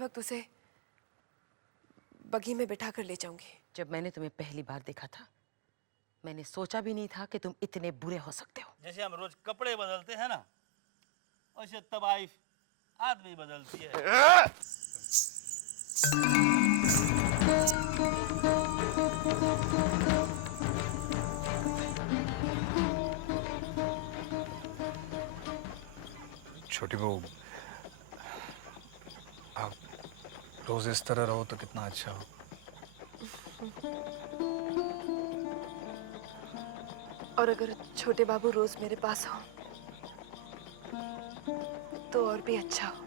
वक्त उसे बगी में बिठा कर ले जाऊंगी। जब मैंने तुम्हें पहली बार देखा था, मैंने सोचा भी नहीं था कि तुम इतने बुरे हो सकते हो। जैसे हम रोज कपड़े बदलते हैं ना, वैसे तवाइफ आदमी बदलती है। छोटी बहू, आप रोज इस तरह रहो तो कितना अच्छा हो। और अगर छोटे बाबू रोज मेरे पास हो तो और भी अच्छा हो।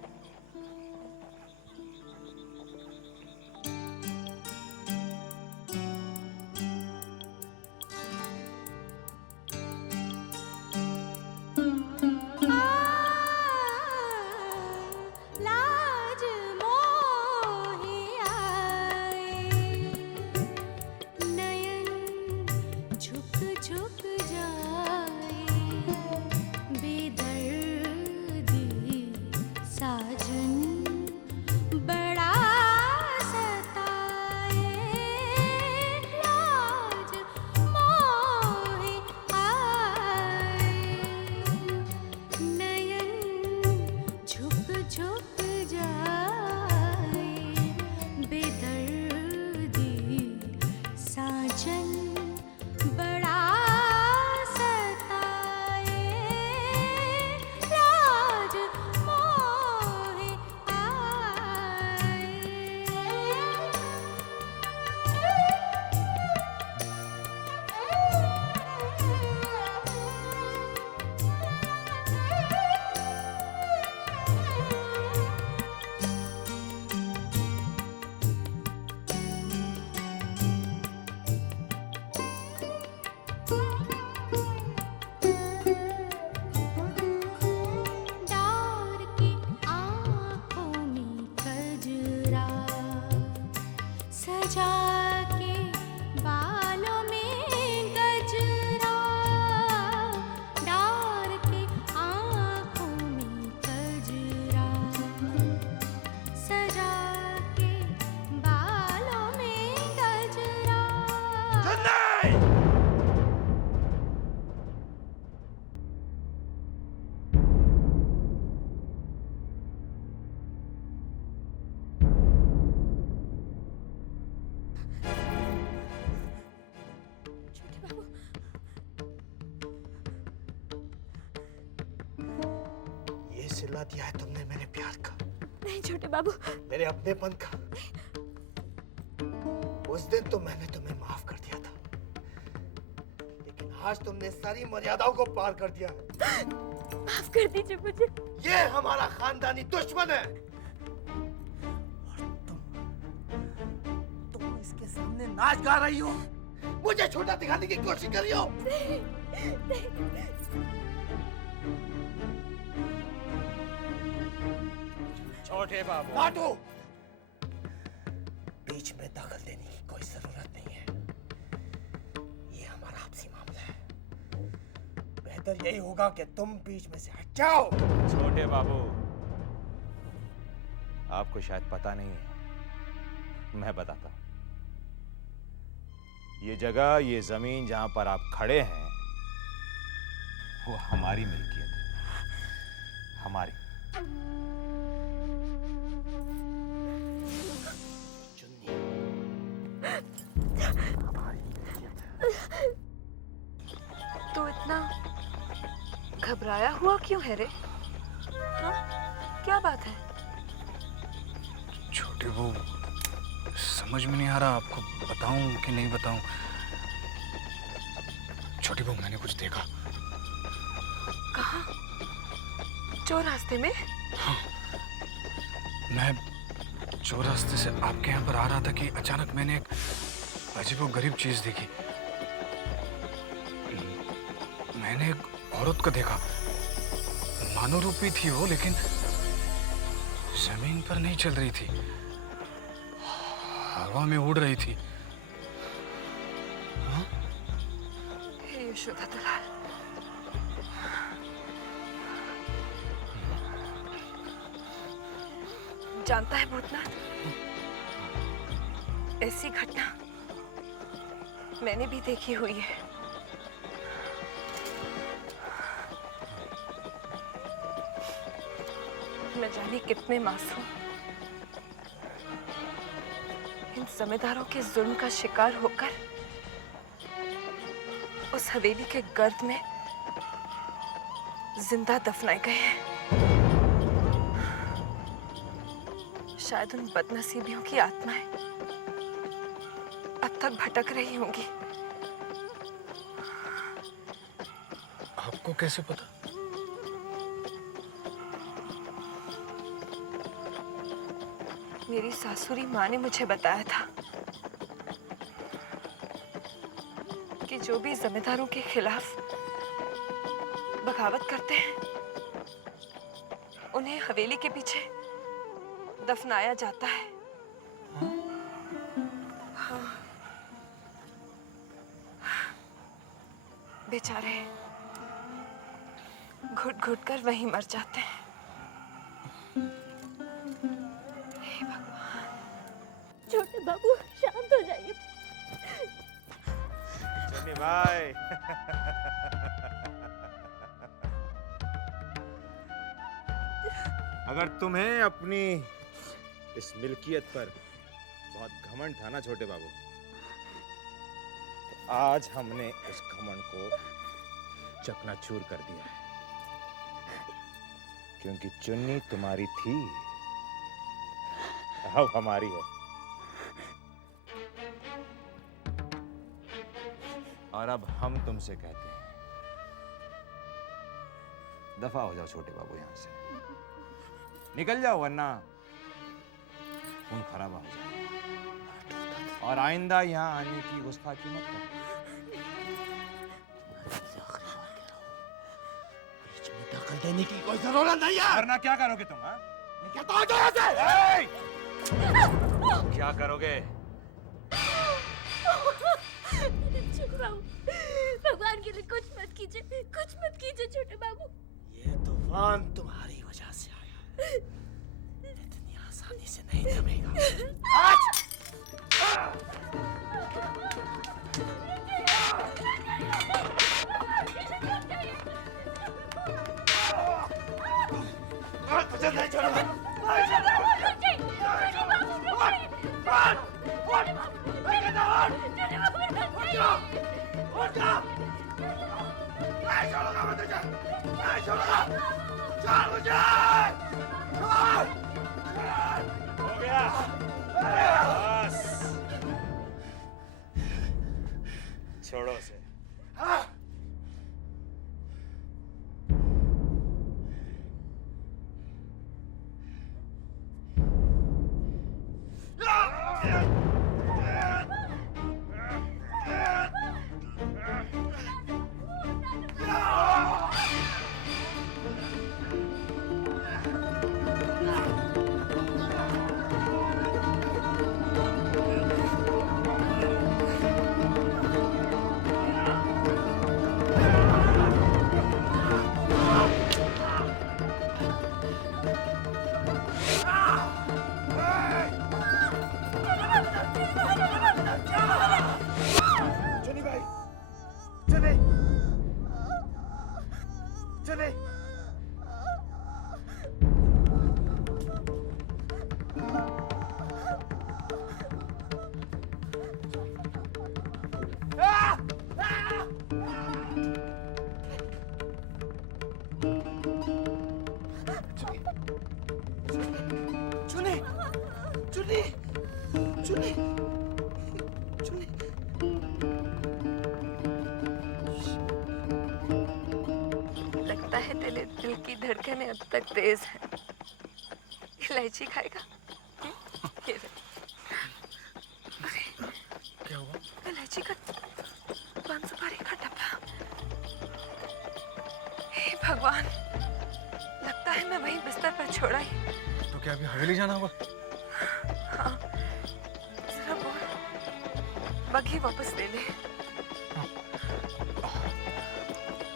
सिला दिया है तुमने मेरे प्यार का। नहीं छोटे बाबू, मेरे अपनेपन का। उस दिन तो मैंने तुम्हें माफ कर दिया था, लेकिन आज तुमने सारी मर्यादाओं को पार कर दिया है। माफ कर दीजिए मुझे। ये हमारा खानदानी दुश्मन है और तुम इसके सामने नाच गा रही हो, मुझे छोटा दिखाने की कोशिश कर रही हो। छोटे बाबू, नाटू, बीच में दखल देने की कोई जरूरत नहीं है। ये हमारा आपसी मामला है। बेहतर यही होगा कि तुम बीच में से हट जाओ। छोटे बाबू, आपको शायद पता नहीं है, मैं बताता हूं। ये जगह, ये जमीन जहां पर आप खड़े हैं, वो हमारी मिल्कियत है, हमारी। तो इतना घबराया हुआ क्यों है रे? हाँ? क्या बात है? छोटी बहू, समझ में नहीं आ रहा आपको बताऊं कि नहीं बताऊं। छोटी बहू, मैंने कुछ देखा। कहाँ? चौरास्ते में? हाँ, मैं चौरास्ते से आपके यहाँ पर आ रहा था कि अचानक मैंने एक अजीब गरीब चीज देखी। मैंने एक औरत को देखा, मानव रूपी थी वो, लेकिन जमीन पर नहीं चल रही थी, हवा में उड़ रही थी। हाँ? हे यशोदा दुलाल, जानता है भूतनाथ, ऐसी घटना मैंने भी देखी हुई है। न जाने कितने मासूम इन जमींदारों के जुल्म का शिकार होकर उस हवेली के गर्द में जिंदा दफनाए गए हैं। शायद उन बदनसीबियों की आत्माएं अब तक भटक रही होंगी। आपको कैसे पता? मेरी सासुरी माँ ने मुझे बताया था कि जो भी जमींदारों के खिलाफ बगावत करते हैं उन्हें हवेली के पीछे दफनाया जाता है। हाँ, बेचारे घुट घुट कर वहीं मर जाते हैं। छोटे बाबू शांत हो जाइए। चन्नी भाई अगर तुम्हें अपनी इस मिल्कियत पर बहुत घमंड था ना छोटे बाबू, तो आज हमने उस घमंड को चकनाचूर कर दिया है। क्योंकि चुन्नी तुम्हारी थी, अब हमारी है। और अब हम तुमसे कहते हैं, दफा हो जाओ छोटे बाबू यहां से, निकल जाओ वरना खून खराबा हो जाएगा। और आइंदा यहाँ आने की गुस्ताखी मत करो। दखल देने की कोई जरूरत नहीं है। वरना क्या करोगे तुम? हाँ, कहता हूं तो ऐसे। क्या करोगे? छोटे बाबू, भगवान के लिए कुछ मत कीजिए छोटे बाबू। ये तूफान तुम्हारी वजह से आया है। इतनी आसानी से नहीं थमेगा। तुझे नहीं छोड़ूंगा। हो गया बस, छोड़ो उसे। लगता है तेरे दिल की धड़कनें अब तक तेज है। इलायची खाएगा? ये ले। क्या हुआ? इलायची का पान सुपारी का डब्बा। हे भगवान, लगता है मैं वहीं बिस्तर पर छोड़ा ही। तो क्या अभी हवेली जाना होगा? हाँ, जरा बोल, बग्घी वापस ले ले।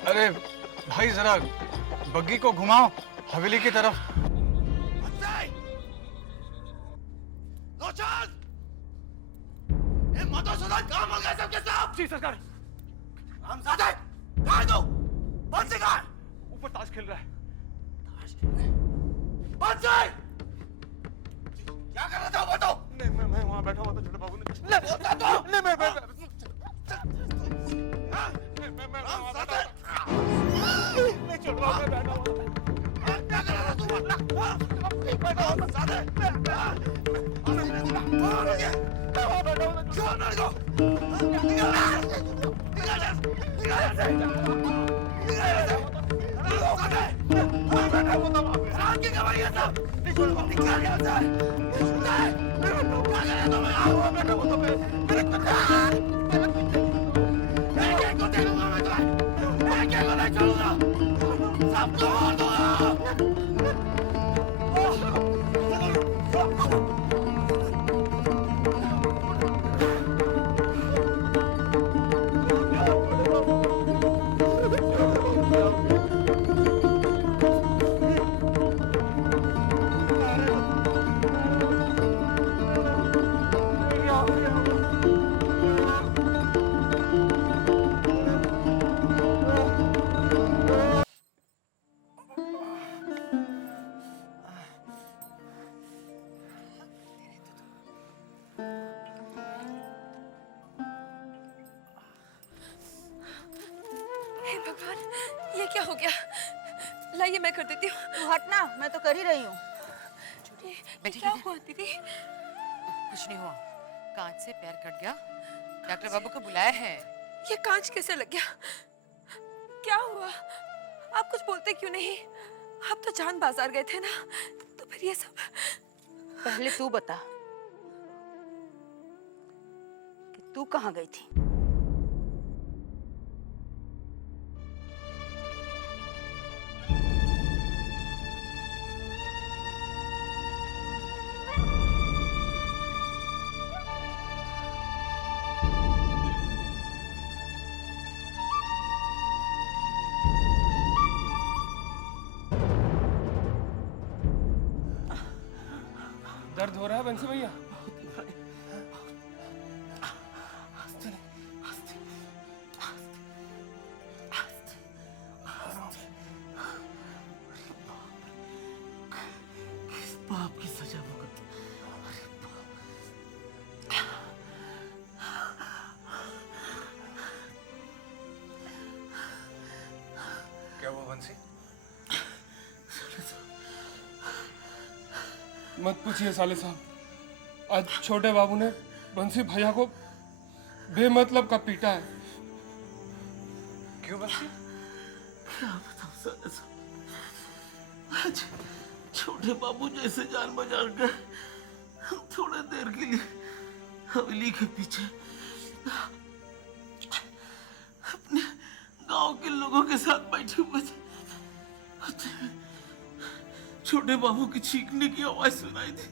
अरे भाई जरा बग्गी को घुमाओ हवेली की तरफ। रोशन! ये मधुसूदन काम हो गया सबके सब! जी सरकार। हमजादे! कहाँ है तू? बंसी कहाँ है? ऊपर ताश खेल रहा है। ताश खेल रहे हैं? बंसी! क्या कर रहा था वो तो? नहीं मैं वहाँ बैठा हुआ था छोटे बाबू ने। बोलता तो! नहीं मैं हमजादे! छोटे बाबू में बैठा हुआ था। क्या कर रहा था तू? हमजादे! क्यों मेरे को? निकल! हे भगवान, ये क्या हो गया? लाइए मैं कर देती हूँ। तू हटना, मैं तो कर ही रही हूँ। बेटी क्या ठीक हुआ दीदी? कुछ नहीं हुआ, कांच से पैर कट गया। डॉक्टर बाबू को बुलाया है। ये कांच कैसे लग गया? क्या हुआ? आप कुछ बोलते क्यों नहीं? आप तो जान बाजार गए थे ना, तो फिर ये सब। पहले तू बता कि तू कहाँ गई थी? दर्द हो रहा है बंसी भैया? बाप की सजा भुगत। क्या हुआ बंसी? मत पूछिए साले साहब। आज छोटे बाबू ने बंसी भैया को बेमतलब का पीटा है। क्यों बंसी? क्या बताऊं साले साहब, आज छोटे बाबू जैसे जान बचा कर हम थोड़े देर के लिए हवेली के पीछे अपने गांव के लोगों के साथ बैठे हुए थे। छोटे बाबू की चीखने की आवाज सुनाई थी।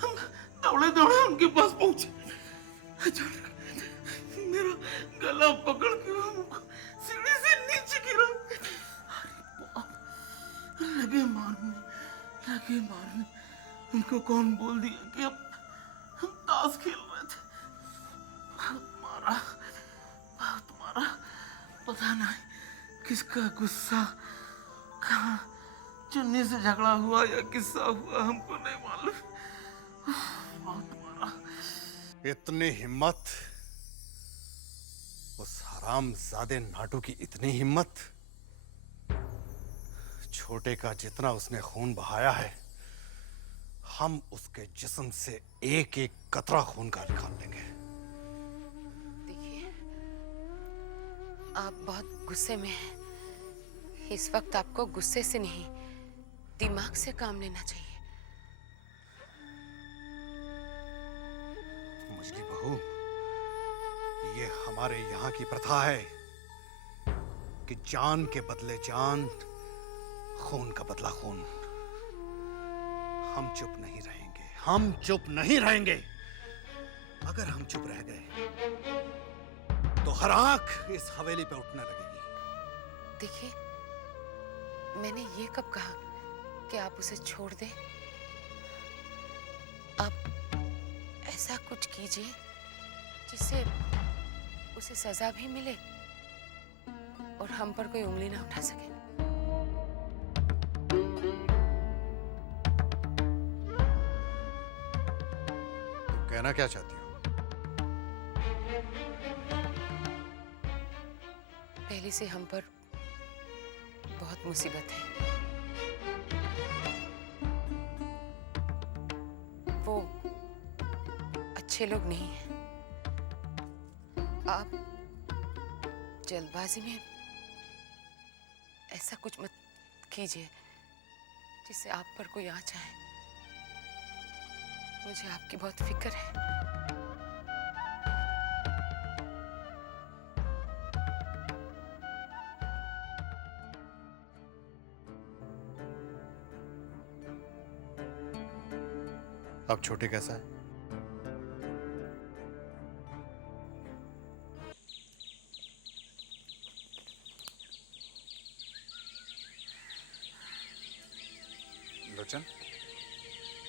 हम दौड़े दौड़े उनके पास पहुंचे। मेरा गला पकड़ के वो हमको सीढ़ी से नीचे गिरा। लगे मारने। उनको कौन बोल दिया कि अब हम ताश खेल रहे थे। बहुत मारा। पता नहीं किसका गुस्सा, कहाँ चुन्नी से झगड़ा हुआ या किस्सा हुआ, हमको नहीं मालूम। बहुत मारा। इतनी हिम्मत, उस हरामजादे नाटू की इतनी हिम्मत। छोटे का जितना उसने खून बहाया है, हम उसके जिस्म से एक एक कतरा खून का निकाल लेंगे। देखिए, आप बहुत गुस्से में हैं। इस वक्त आपको गुस्से से नहीं, दिमाग से काम लेना चाहिए। मजली बहू, ये हमारे यहाँ की प्रथा है कि जान के बदले जान, खून का बदला खून। हम चुप नहीं रहेंगे, हम चुप नहीं रहेंगे। अगर हम चुप रह गए तो हर आंख इस हवेली पे उठने लगेगी। देखिए, मैंने ये कब कहा कि आप उसे छोड़ दें? आप ऐसा कुछ कीजिए जिससे उसे सजा भी मिले और हम पर कोई उंगली ना उठा सके। तुम कहना क्या चाहती हो? पहले से हम पर बहुत मुसीबत है। वो अच्छे लोग नहीं हैं। आप जल्दबाजी में ऐसा कुछ मत कीजिए जिससे आप पर कोई आँच आए। मुझे आपकी बहुत फिक्र है। अब छोटे कैसा है? लोचन,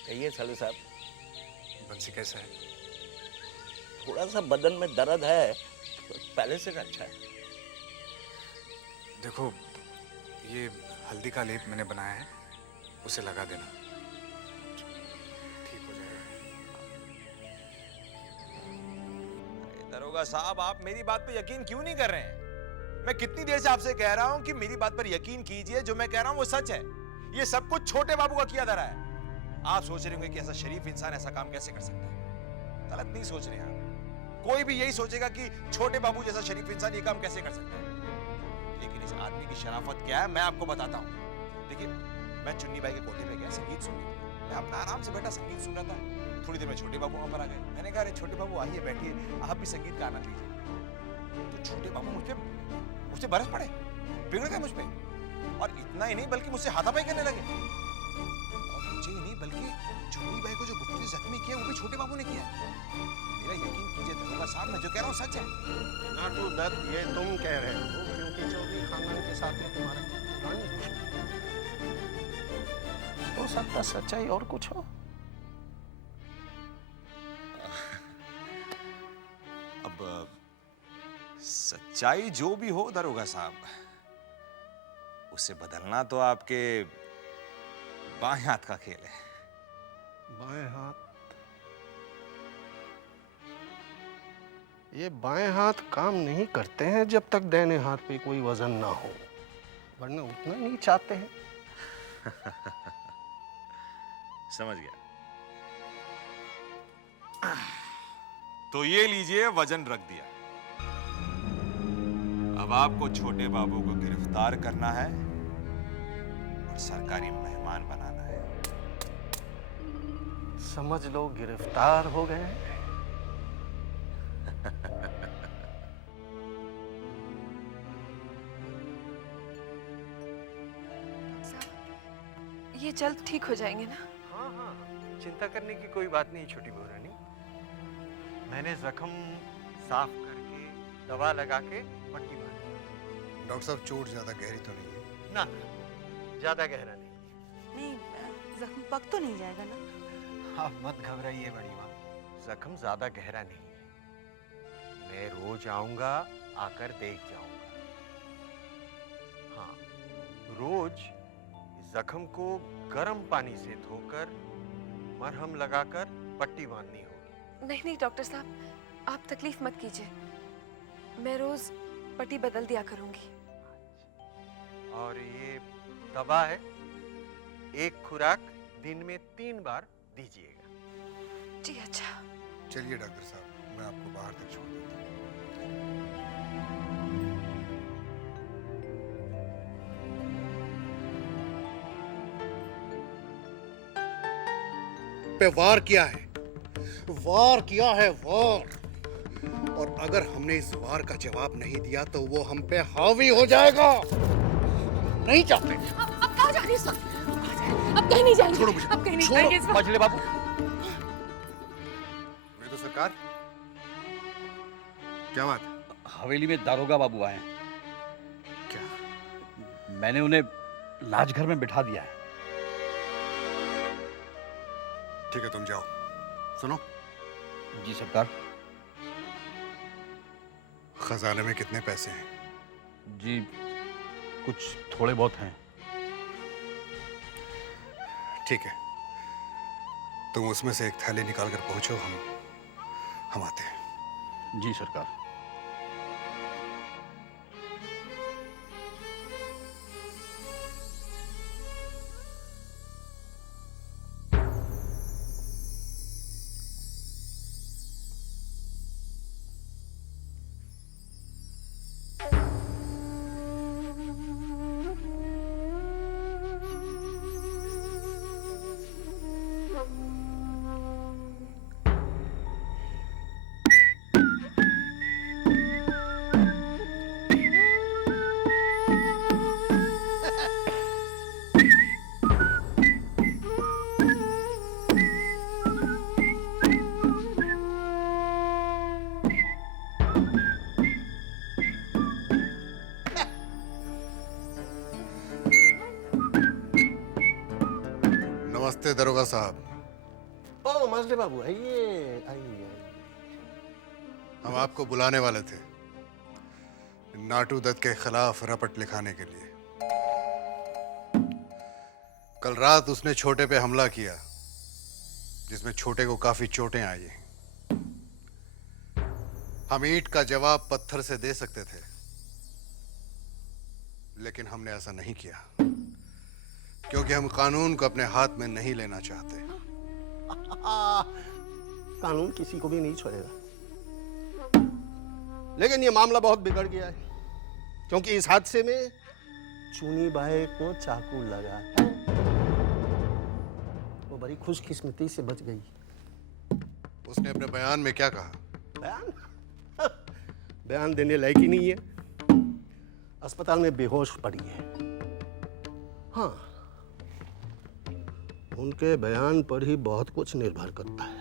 कहिए सालू साहब। बंसी कैसा है? थोड़ा सा बदन में दर्द है, पहले से अच्छा है। देखो, ये हल्दी का लेप मैंने बनाया है, उसे लगा देना, ठीक हो जाएगा। दरोगा साहब, आप मेरी बात पे यकीन क्यों नहीं कर रहे हैं? मैं कितनी देर से आपसे कह रहा हूं कि मेरी बात पर यकीन कीजिए, जो मैं कह रहा हूं वो सच है। ये सब कुछ छोटे बाबू का किया धरा है। आप सोच रहे होंगे कि ऐसा शरीफ इंसान ऐसा काम कैसे कर सकता है। गलत नहीं सोच रहे हैं आप। कोई भी यही सोचेगा कि छोटे बाबू जैसा शरीफ इंसान ये काम कैसे कर सकता है। लेकिन इस आदमी की शराफत क्या है मैं आपको बताता हूँ। देखिए, मैं चुन्नी बाई के कोठे पे गया संगीत सुनने। मैं अपना आराम से बैठा संगीत सुन रहा था। थोड़ी देर में छोटे बाबू वहां पर आ गए। मैंने कहा, अरे छोटे बाबू आइए, बैठिए, आप भी संगीत का आनंद लीजिए। तो छोटे बाबू मुझसे बरस पड़े, बिगड़ गए मुझ पे। और इतना ही नहीं बल्कि मुझसे हाथापाई करने लगे। और मुझे ही नहीं बल्कि चुन्नी बाई को जो गुप्त जख्मी किया वो भी छोटे बाबू ने किया। मेरा यकीन कीजिए दरोगा साहब, मैं जो कह रहा हूँ सच है। नाटू दत्त, ये तुम कह रहे हो क्योंकि चौधरी खानदान के साथ में तुम्हारे पुरानी हो सकता सच्चाई और कुछ हो। अब सच्चाई जो भी हो दरोगा साहब, उसे बदलना तो आपके बाएं हाथ का खेल है। बाएं हाथ? ये बाएं हाथ काम नहीं करते हैं जब तक दाहिने हाथ पे कोई वजन ना हो, वरना उतना नहीं चाहते हैं। समझ गया। तो ये लीजिए, वजन रख दिया। अब आपको छोटे बाबू को गिरफ्तार करना है और सरकारी मेहमान बनाना है। समझ लो गिरफ्तार हो गए। ये जल्द ठीक हो जाएंगे ना? हाँ हाँ, चिंता करने की कोई बात नहीं छोटी बहू रानी। मैंने जख्म साफ करके दवा लगा के पट्टी बांधी। डॉक्टर साहब, चोट ज्यादा गहरी तो नहीं है? ना, ज्यादा गहरा नहीं। नहीं, जख्म पक तो नहीं जाएगा ना? आप मत घबराइए बड़ी माँ, जख्म ज्यादा गहरा नहीं है। मैं रोज आऊंगा, आकर देख जाऊंगा। हाँ, रोज जख्म को गर्म पानी से धोकर मरहम लगाकर पट्टी बांधनी होगी। नहीं नहीं डॉक्टर साहब, आप तकलीफ मत कीजिए। मैं रोज पट्टी बदल दिया करूंगी। और ये दवा है, एक खुराक दिन में 3 बार दीजिएगा। जी अच्छा। चलिए डॉक्टर साहब, मैं आपको बाहर तक छोड़ देता हूँ। पे वार किया है, वार किया है, वार। और अगर हमने इस वार का जवाब नहीं दिया तो वो हम पे हावी हो जाएगा। नहीं चाहते। अब कहाँ जा रही है इस वक्त? अब कहीं नहीं जाएंगे। छोड़ो मुझे। अब कहीं नहीं जाएंगे इस वक्त। मजले बाबू, मैं तो सरकार, क्या बात? हवेली में दारोगा बाबू आए हैं। क्या? मैंने उन्हें लाजघर में बिठा दिया है। ठीक है, तुम जाओ, सुनो, जी सरकार। खजाने में कितने पैसे हैं? जी कुछ थोड़े बहुत हैं। ठीक है, तुम उसमें से एक थैली निकाल कर पहुंचो, हम आते हैं। जी सरकार। नमस्ते दरोगा साहब। ओ मजले बाबू, आइए आइए। हम आपको बुलाने वाले थे नाटू दत्त के खिलाफ रपट लिखाने के लिए। कल रात उसने छोटे पे हमला किया, जिसमें छोटे को काफी चोटें आई हैं। हम ईंट का जवाब पत्थर से दे सकते थे, लेकिन हमने ऐसा नहीं किया, क्योंकि हम कानून को अपने हाथ में नहीं लेना चाहते। कानून किसी को भी नहीं छोड़ेगा, लेकिन ये मामला बहुत बिगड़ गया है, क्योंकि इस हादसे में चुनी बाई को चाकू लगा है। वो बड़ी खुशकिस्मती से बच गई। उसने अपने बयान में क्या कहा? बयान बयान देने लायक ही नहीं है। अस्पताल में बेहोश पड़ी है। हाँ, उनके बयान पर ही बहुत कुछ निर्भर करता है।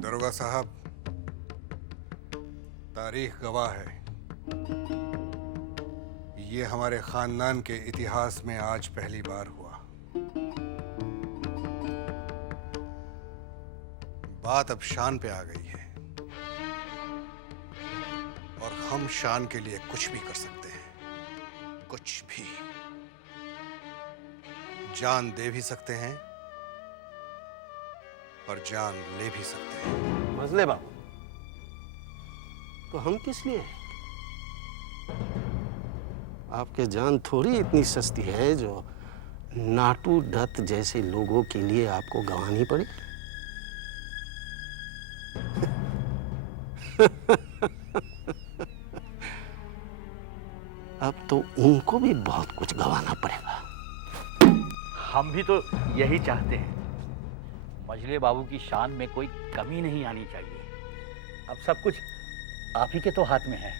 दरोगा साहब, तारीख गवाह है, ये हमारे खानदान के इतिहास में आज पहली बार हुआ। बात अब शान पे आ गई है, और हम शान के लिए कुछ भी कर सकते हैं, कुछ भी। जान दे भी सकते हैं और जान ले भी सकते हैं। मजले बाबू, तो हम किस लिए? आपके जान थोड़ी इतनी सस्ती है जो नाटू दत्त जैसे लोगों के लिए आपको गंवानी पड़े। अब तो उनको भी बहुत कुछ गंवाना पड़ेगा। हम भी तो यही चाहते हैं। मजले बाबू की शान में कोई कमी नहीं आनी चाहिए। अब सब कुछ आप ही के तो हाथ में है।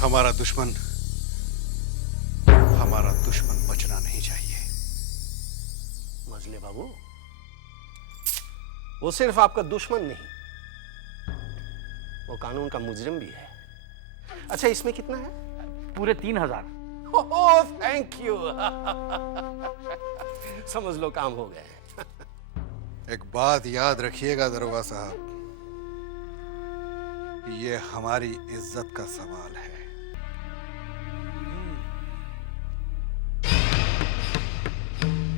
हमारा दुश्मन बचना नहीं चाहिए। मजले बाबू, वो सिर्फ आपका दुश्मन नहीं, वो कानून का मुजरिम भी है। अच्छा, इसमें कितना है? पूरे 3000। ओह, थैंक यू। समझ लो काम हो गए। एक बात याद रखिएगा दरोगा साहब, ये हमारी इज्जत का सवाल है।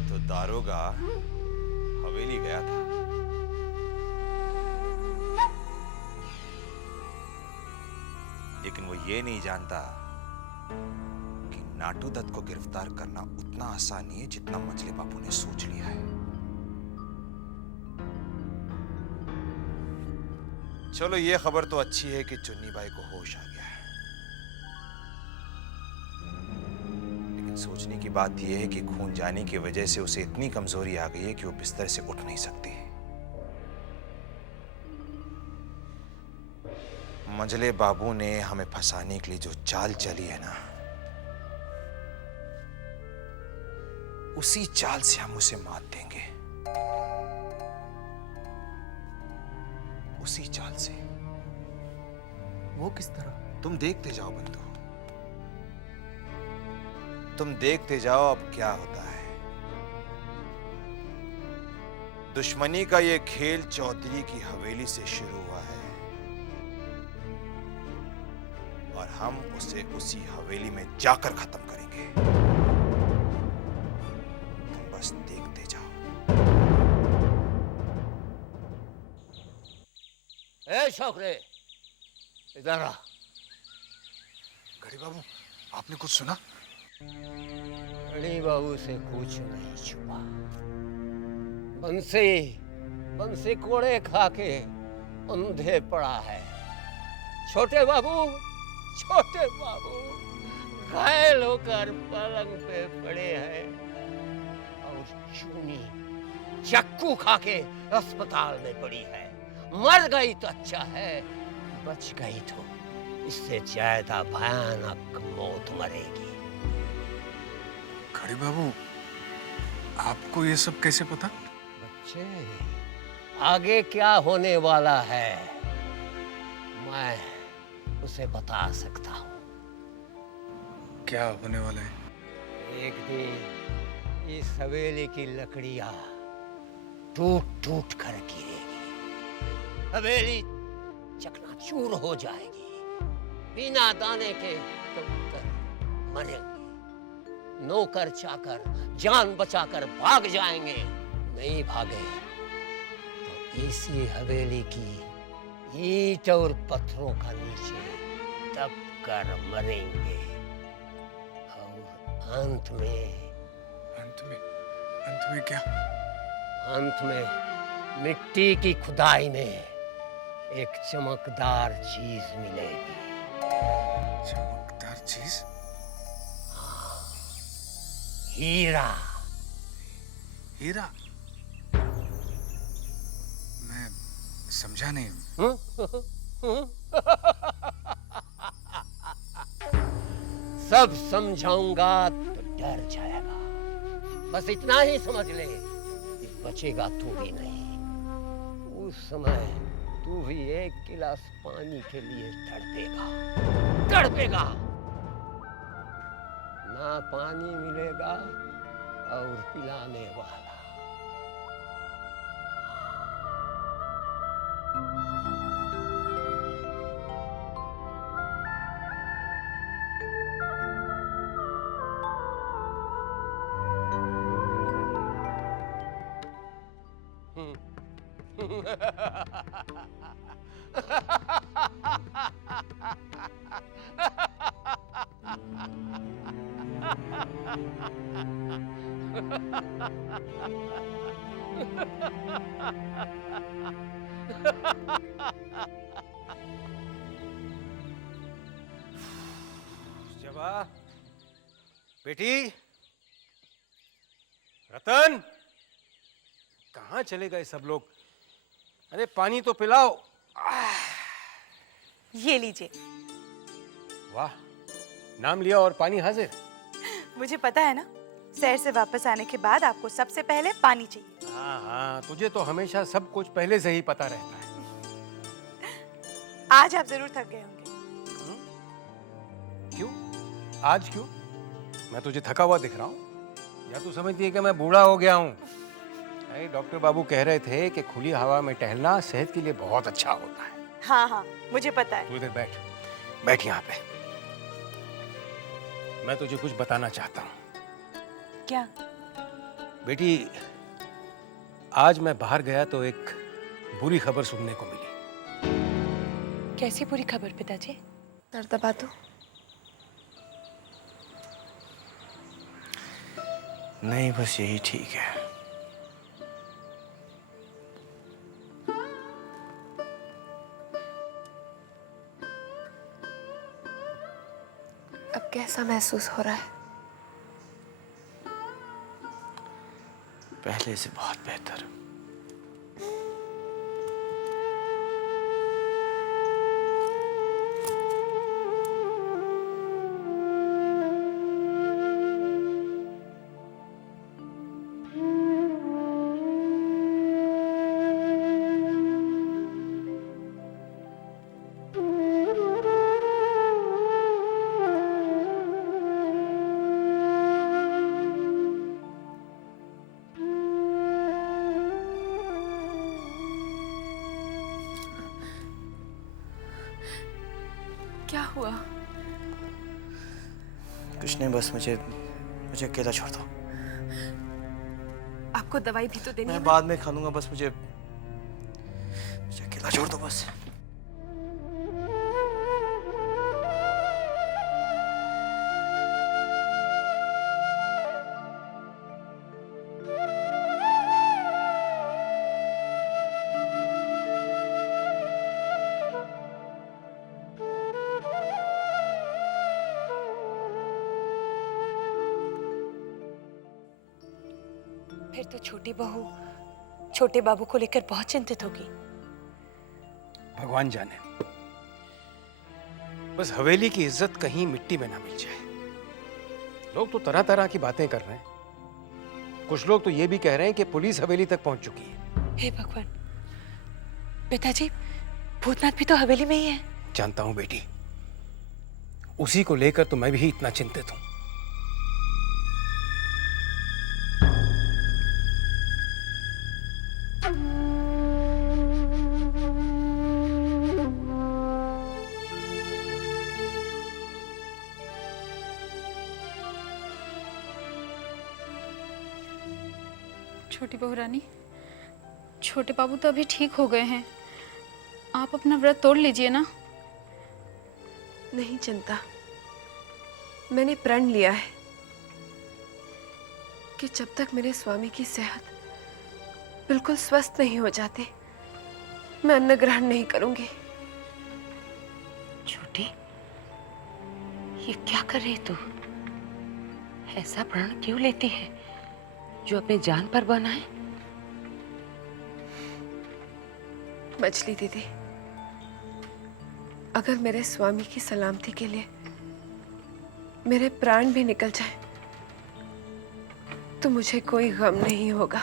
तो दारोगा हवेली गया था, लेकिन वो ये नहीं जानता कि नाटू दत्त को गिरफ्तार करना उतना आसान नहीं है जितना मजले बाबू ने सोच लिया है। चलो, ये खबर तो अच्छी है कि चुन्नी बाई को होश आ गया है, लेकिन सोचने की बात यह है कि खून जाने की वजह से उसे इतनी कमजोरी आ गई है कि वो बिस्तर से उठ नहीं सकती। मजले बाबू ने हमें फंसाने के लिए जो चाल चली है ना, उसी चाल से हम उसे मात देंगे, उसी चाल से। वो किस तरह? तुम देखते जाओ बंधु, तुम देखते जाओ अब क्या होता है। दुश्मनी का ये खेल चौधरी की हवेली से शुरू हुआ है और हम उसे उसी हवेली में जाकर खत्म करेंगे। तुम बस देखते जाओ। ए शौकरे, इधर आ। घड़ी बाबू, आपने कुछ सुना? घड़ी बाबू से कुछ नहीं छुपा। बंसी बंसी कोड़े खा के अंधे पड़ा है। छोटे बाबू घायल होकर पलंग पे पड़े हैं और चूनी चक्कू खा के अस्पताल में पड़ी है। मर गई तो अच्छा है, बच गई तो इससे ज्यादा भयानक मौत मरेगी। घड़ी बाबू, आपको ये सब कैसे पता? बच्चे, आगे क्या होने वाला है मैं उसे बता सकता हूँ। क्या होने वाला है? एक दिन इस हवेली की लकड़ियां टूट टूट कर गिरेगी। हवेली चकनाचूर हो जाएगी। बिना दाने के कबूतर मरेंगे। नौकर चाकर जान बचाकर भाग जाएंगे। नहीं भागे तो इसी हवेली की ईंट और पत्थरों का नीचे दब कर मरेंगे। और अंत में क्या? अंत में मिट्टी की खुदाई में एक चमकदार चीज मिलेगी। चमकदार चीज? हीरा। हीरा? मैं समझा नहीं। सब समझाऊंगा तो डर जाएगा। बस इतना ही समझ ले कि बचेगा तू भी नहीं। उस समय तू भी एक गिलास पानी के लिए तड़पेगा। ना पानी मिलेगा और पिलाने वाला। जबा, बेटी, रतन, कहाँ चले गए सब लोग? अरे पानी तो पिलाओ। ये लीजिए। वाह, नाम लिया और पानी हाजिर। मुझे पता है ना, शहर से वापस आने के बाद आपको सबसे पहले पानी चाहिए। हाँ हाँ, तुझे तो हमेशा सब कुछ पहले से ही पता रहता है। आज आप जरूर थक गए होंगे। क्यों? आज क्यों? मैं तुझे थका हुआ दिख रहा हूँ? या तू समझती है कि मैं बूढ़ा हो गया हूँ? डॉक्टर बाबू कह रहे थे कि खुली हवा में टहलना सेहत के लिए बहुत अच्छा होता है। हाँ हाँ, मुझे पता है। तू इधर बैठ यहाँ पे। मैं तुझे कुछ बताना चाहता हूँ। क्या? बेटी, आज मैं बाहर गया तो एक बुरी खबर सुनने को मिली। कैसी बुरी खबर पिताजी? सर दबा दो। नहीं, बस यही ठीक है। अब कैसा महसूस हो रहा है? पहले से बहुत बेहतर। क्या हुआ? कुछ नहीं, बस मुझे अकेला छोड़ दो। आपको दवाई भी तो देनी है। मैं बाद में खा लूंगा, बस मुझे अकेला छोड़ दो बस। फिर तो छोटी बहू छोटे बाबू को लेकर बहुत चिंतित होगी। भगवान जाने, बस हवेली की इज्जत कहीं मिट्टी में ना मिल जाए। लोग तो तरह तरह की बातें कर रहे हैं। कुछ लोग तो ये भी कह रहे हैं कि पुलिस हवेली तक पहुंच चुकी है। हे भगवान, पिताजी भूतनाथ भी तो हवेली में ही है। जानता हूं बेटी, उसी को लेकर तो मैं भी इतना चिंतित हूं। छोटी बहू रानी, छोटे बाबू तो अभी ठीक हो गए हैं, आप अपना व्रत तोड़ लीजिए ना। नहीं चिंता, मैंने प्रण लिया है कि जब तक मेरे स्वामी की सेहत बिल्कुल स्वस्थ नहीं हो जाती, मैं अन्न ग्रहण नहीं करूंगी। छोटी, ये क्या कर रही तू? ऐसा प्रण क्यों लेती है जो अपने जान पर बना है? मछली दीदी, अगर मेरे स्वामी की सलामती के लिए मेरे प्राण भी निकल जाए तो मुझे कोई गम नहीं होगा।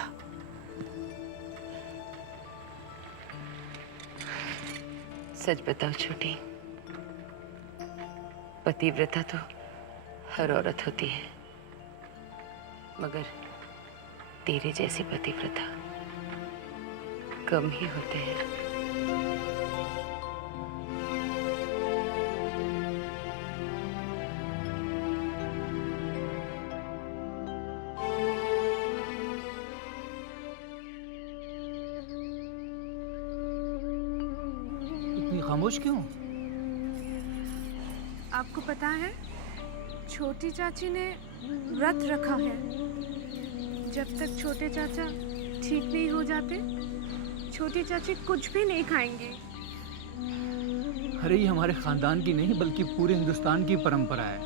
सच बताओ छोटी, पतिव्रता तो हर औरत होती है, मगर तेरे जैसे पतिव्रता कम ही होते हैं। इतनी खामोश क्यों? आपको पता है, छोटी चाची ने व्रत रखा है। जब तक छोटे चाचा ठीक नहीं हो जाते, छोटी चाची कुछ भी नहीं खाएंगी। अरे ये हमारे खानदान की नहीं बल्कि पूरे हिंदुस्तान की परंपरा है।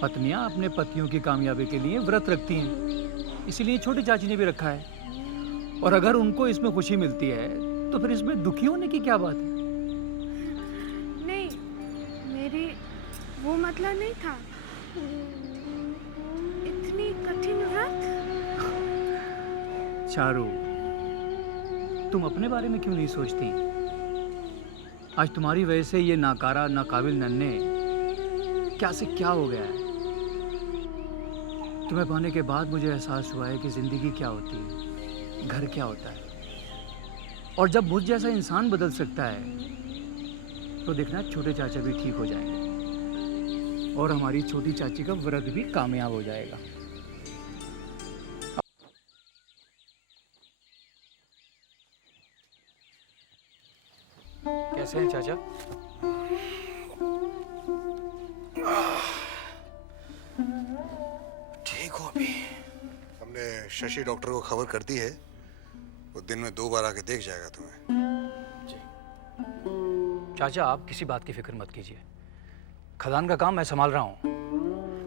पत्नियां अपने पतियों की कामयाबी के लिए व्रत रखती हैं, इसीलिए छोटी चाची ने भी रखा है। और अगर उनको इसमें खुशी मिलती है तो फिर इसमें दुखी होने की क्या बात है? नहीं, मेरी वो मतलब नहीं था। इतनी कठिन व्रत। चारू, तुम अपने बारे में क्यों नहीं सोचती? आज तुम्हारी वजह से ये नाकारा नाकाबिल नन्हे क्या से क्या हो गया है। तुम्हें पाने के बाद मुझे एहसास हुआ है कि जिंदगी क्या होती है, घर क्या होता है। और जब मुझ जैसा इंसान बदल सकता है तो देखना छोटे चाचा भी ठीक हो जाएंगे और हमारी छोटी चाची का व्रत भी कामयाब हो जाएगा। कैसे हैं चाचा? ठीक हो अभी? हमने शशि डॉक्टर को खबर कर दी है, वो दिन में 2 बार आके देख जाएगा तुम्हें। चाचा, आप किसी बात की फिक्र मत कीजिए। खदान का काम मैं संभाल रहा हूँ,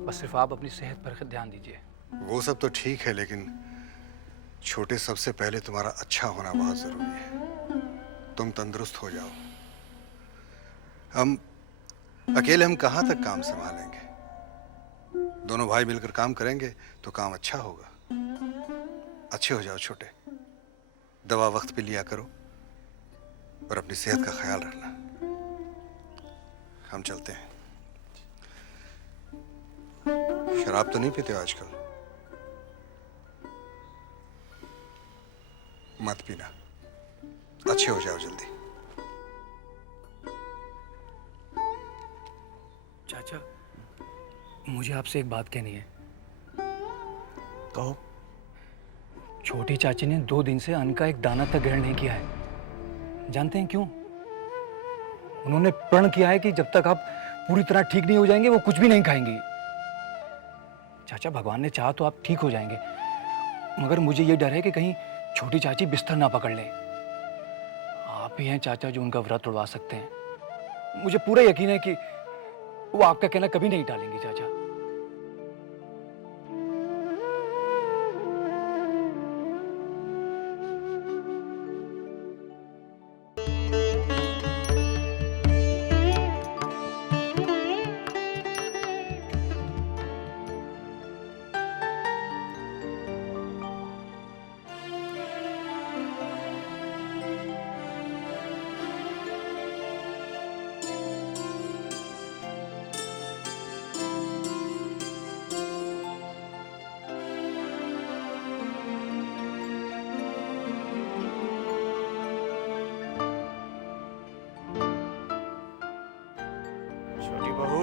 बस सिर्फ आप अपनी सेहत पर ध्यान दीजिए। वो सब तो ठीक है, लेकिन छोटे, सबसे पहले तुम्हारा अच्छा होना बहुत जरूरी है। तुम तंदुरुस्त हो जाओ। अकेले हम कहाँ तक काम संभालेंगे? दोनों भाई मिलकर काम करेंगे तो काम अच्छा होगा। अच्छे हो जाओ छोटे, दवा वक्त पे लिया करो और अपनी सेहत का ख्याल रखना। हम चलते हैं। शराब तो नहीं पीते हो आजकल? मत पीना, अच्छे हो जाओ जल्दी। चाचा, मुझे आपसे एक बात कहनी है। कहो। छोटी चाची ने 2 दिन से अन्न का एक दाना तक ग्रहण नहीं किया है। जानते हैं क्यों? उन्होंने प्रण किया है कि जब तक आप पूरी तरह ठीक नहीं हो जाएंगे वो कुछ भी नहीं खाएंगी। चाचा, भगवान ने चाहा तो आप ठीक हो जाएंगे, मगर मुझे ये डर है कि कहीं छोटी चाची बिस्तर ना पकड़ लें। आप ही हैं चाचा जो उनका व्रत उड़वा सकते हैं। मुझे पूरा यकीन है कि वो आपका कहना कभी नहीं टालेंगे चाचा। छोटी बहू,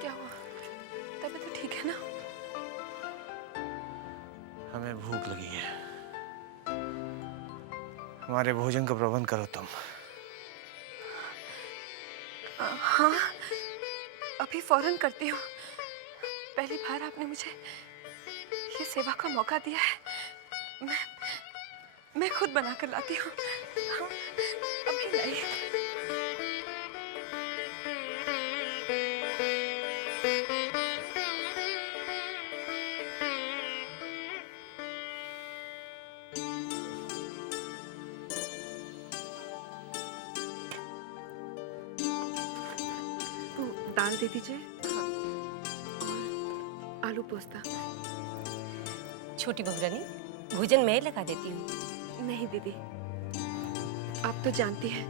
क्या हुआ? तबीयत तो ठीक है ना? हमें भूख लगी है। हमारे भोजन का प्रबंध करो तुम। हाँ, अभी फौरन करती हूँ। पहली बार आपने मुझे ये सेवा का मौका दिया है। मैं खुद बना कर लाती हूँ। हाँ, अभी लाइए। तो दाल दे दीजिए। हाँ, और आलू पोस्ता। छोटी बहू रानी, भोजन मैं लगा देती हूँ। नहीं दीदी, आप तो जानती हैं